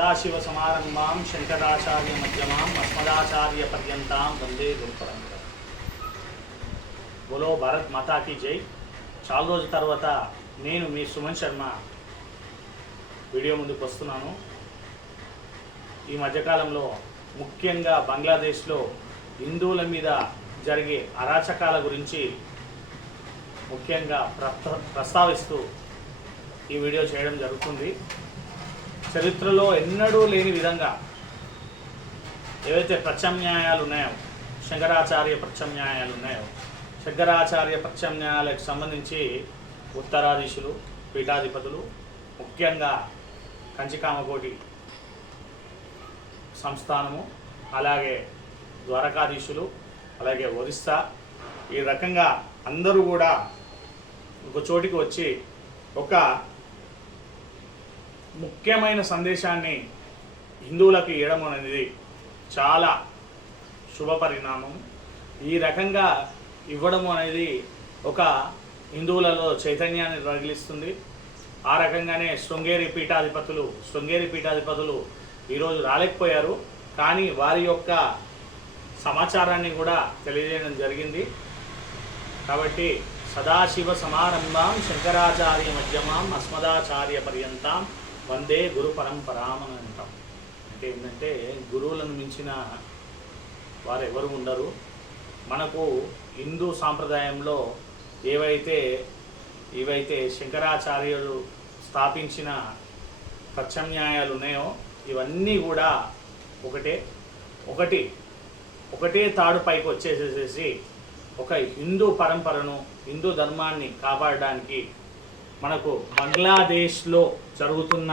सदाशिवसमारम्भां शंकराचार्यमध्यमाम् अस्मदाचार्यपर्यन्तां वंदे गुरुपरंपरा। बोलो भारत माता की जय। చాలా రోజుల తర్వాత నేను మీ సుమన్ శర్మ వీడియో ముందుకు వస్తున్నాను। ఈ మధ్యకాలంలో ముఖ్యంగా బంగ్లాదేశ్లో హిందువుల మీద జరిగే అరాచకాల గురించి ముఖ్యంగా ప్రస్తావిస్తూ ఈ వీడియో చేయడం జరుగుతుంది। చరిత్రలో ఎన్నడూ లేని విధంగా ఏవైతే ప్రత్యామ్నాయాలు ఉన్నాయో, శంకరాచార్య ప్రత్యామ్నాయాలు ఉన్నాయో, శంకరాచార్య ప్రత్యామ్నాయాలకు సంబంధించి ఉత్తరాధీశులు, పీఠాధిపతులు, ముఖ్యంగా కంచికామకోటి సంస్థానము, అలాగే ద్వారకాధీశులు, అలాగే ఒరిస్సా, ఈ రకంగా అందరూ కూడా ఒక చోటికి వచ్చి ఒక ముఖ్యమైన సందేశాన్ని హిందువులకు ఇవ్వడం అనేది చాలా శుభ పరిణామం। ఈ రకంగా ఇవ్వడం అనేది ఒక హిందువులలో చైతన్యాన్ని రగిలిస్తుంది। ఆ రకంగానే శృంగేరి పీఠాధిపతులు ఈరోజు రాలేకపోయారు, కానీ వారి యొక్క సమాచారాన్ని కూడా తెలియజేయడం జరిగింది। కాబట్టి సదాశివ సమారంభాం శంకరాచార్య మధ్యమాం అస్మదాచార్య పర్యంతం వందే గురు పరంపరాం అని అంటాం। అంటే ఏంటంటే గురువులను మించిన వారు ఎవరు ఉండరు। మనకు హిందూ సాంప్రదాయంలో ఏవైతే శంకరాచార్యులు స్థాపించిన ప్రత్యామ్నాయాలు ఉన్నాయో ఇవన్నీ కూడా ఒకటే తాడు పైకి వచ్చేసేసి ఒక హిందూ పరంపరను, హిందూ ధర్మాన్ని కాపాడడానికి మనకు బంగ్లాదేశ్లో జరుగుతున్న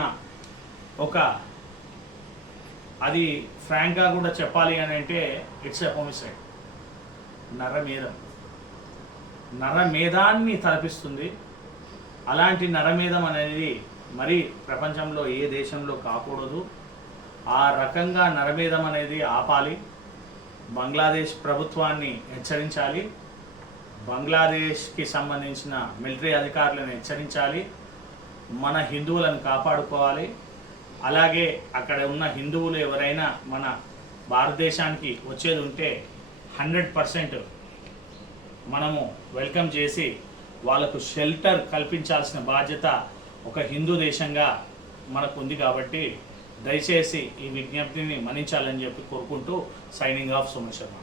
అది ఫ్రాంక్గా కూడా చెప్పాలి అని అంటే ఇట్స్ ఎ హోమిసైడ్, నరమేధాన్ని తలపిస్తుంది। అలాంటి నరమేధం అనేది మరి ప్రపంచంలో ఏ దేశంలో కాకూడదు। ఆ రకంగా నరమేధం అనేది ఆపాలి। బంగ్లాదేశ్ ప్రభుత్వాన్ని హెచ్చరించాలి, బంగ్లాదేశ్కి సంబంధించిన మిలిటరీ అధికారులను హెచ్చరించాలి, మన హిందువులను కాపాడుకోవాలి। అలాగే అక్కడ ఉన్న హిందువులు ఎవరైనా మన భారతదేశానికి వచ్చేది ఉంటే 100% మనము వెల్కమ్ చేసి వాళ్ళకు షెల్టర్ కల్పించాల్సిన బాధ్యత ఒక హిందూ దేశంగా మనకు ఉంది। కాబట్టి దయచేసి ఈ విజ్ఞప్తిని మన్నించాలని చెప్పి కోరుకుంటూ సైనింగ్ ఆఫ్ సుమన్ శర్మ।